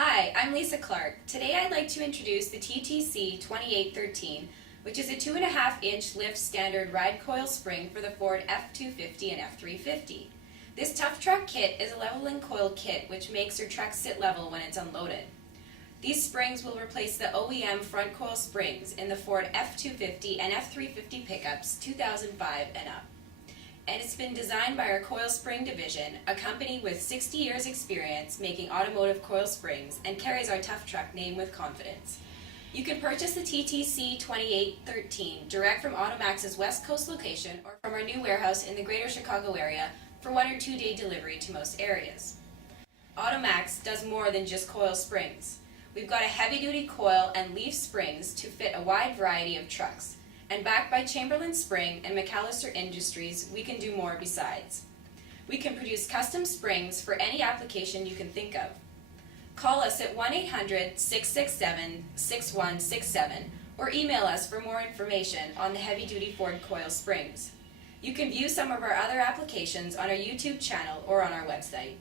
Hi, I'm Lisa Clark. Today I'd like to introduce the TTC-2813, which is a 2.5-inch lift standard ride coil spring for the Ford F-250 and F-350. This Tuff Truck kit is a leveling coil kit which makes your truck sit level when it's unloaded. These springs will replace the OEM front coil springs in the Ford F-250 and F-350 pickups 2005 and up. And it's been designed by our coil spring division, a company with 60 years experience making automotive coil springs, and carries our Tuff Truck name with confidence. You can purchase the TTC-2813 direct from Automax's West Coast location or from our new warehouse in the greater Chicago area for 1 or 2 day delivery to most areas. Automax does more than just coil springs. We've got a heavy-duty coil and leaf springs to fit a wide variety of trucks. And backed by Chamberlain Spring and McAllister Industries, we can do more besides. We can produce custom springs for any application you can think of. Call us at 1-800-667-6167 or email us for more information on the heavy-duty Ford coil springs. You can view some of our other applications on our YouTube channel or on our website.